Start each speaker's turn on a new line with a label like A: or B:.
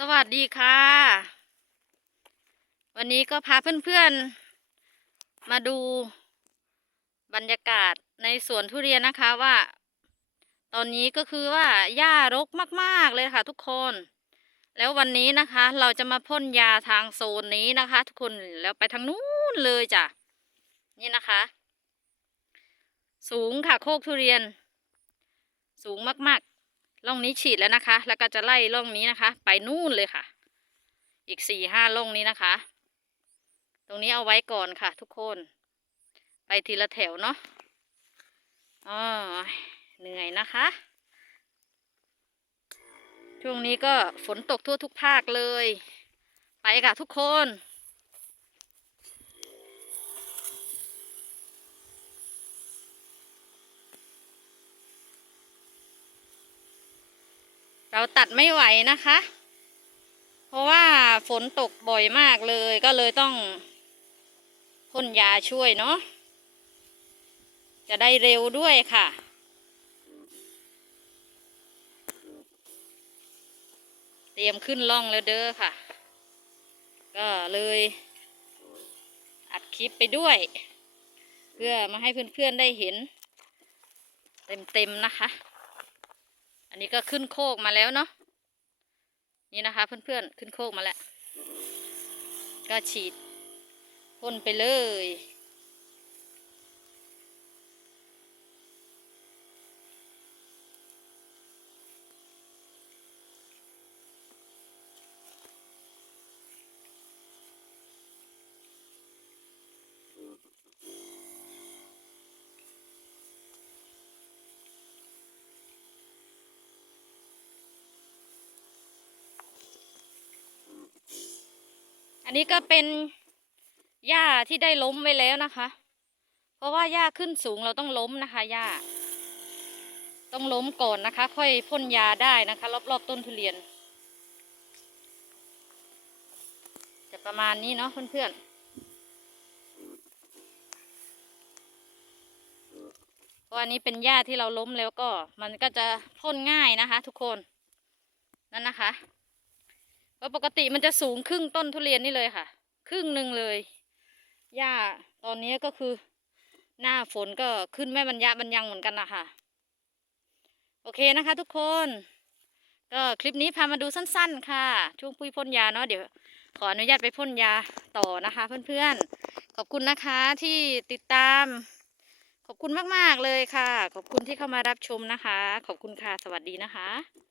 A: สวัสดีค่ะ วันนี้ก็พาเพื่อนๆ มาดูบรรยากาศในสวนทุเรียนนะคะว่า ตอนนี้ก็คือว่าหญ้ารกมากๆเลยค่ะทุกคน แล้ววันนี้นะคะ เราจะมาพ่นยาทางโซนนี้นะคะ ทุกคนแล้วไปทางนู้นเลยจ้ะนี่นะคะ สูงค่ะโคกทุเรียน สูงมากๆ ร่องนี้ฉีดแล้วนะคะ แล้วก็จะไล่ร่องนี้นะคะ ไปนู่นเลยค่ะ อีกสี่ห้าร่องนี้นะคะ ตรงนี้เอาไว้ก่อนค่ะ ทุกคน ไปทีละแถวเนาะอ๋อเหนื่อยนะคะ ช่วงนี้ก็ฝนตกทั่วทุกภาคเลย ไปค่ะทุกคน เราตัดไม่ไหวนะคะ เพราะว่าฝนตกบ่อยมากเลยก็เลยต้องพ่นยาช่วยเนาะจะได้เร็วด้วยค่ะเตรียมขึ้นล่องแล้วเด้อค่ะ ก็เลยอัดคลิปไปด้วย เพื่อมาให้เพื่อนๆได้เห็น เต็มๆนะคะ อันนี้ก็ขึ้นโคกมาแล้วเนาะนี่นะคะ เพื่อนๆขึ้นโคกมาแล้ว ก็ฉีดพ่นไปเลย อันนี้ก็เป็นหญ้าที่ได้ล้มไว้แล้วนะคะ เพราะว่าหญ้าขึ้นสูงเราต้องล้มนะคะหญ้า ต้องล้มก่อนนะคะ ค่อยพ่นยาได้นะคะ รอบๆต้นทุเรียน จะประมาณนี้เนาะเพื่อนๆเพราะอันนี้เป็นหญ้าที่เราล้มแล้วก็ มันก็จะพ่นง่ายนะคะ ทุกคนนั่นนะคะ เพราะปกติมันจะสูงครึ่งต้นทุเรียนนี่เลยค่ะ ครึ่งหนึ่งเลยหญ้าตอนนี้ก็คือ หน้าฝนก็ขึ้นแม่บรรยะบรรยังเหมือนกันนะคะโอเคนะคะทุกคน ก็คลิปนี้พามาดูสั้น ๆ ค่ะ ช่วงปุ้ยพ่นยาเนาะเดี๋ยวขออนุญาตไปพ่นยาต่อนะคะ เพื่อนๆ ขอบคุณนะคะที่ติดตาม ขอบคุณมากๆเลยค่ะ ขอบคุณที่เข้ามารับชมนะคะ ขอบคุณค่ะ สวัสดีนะคะ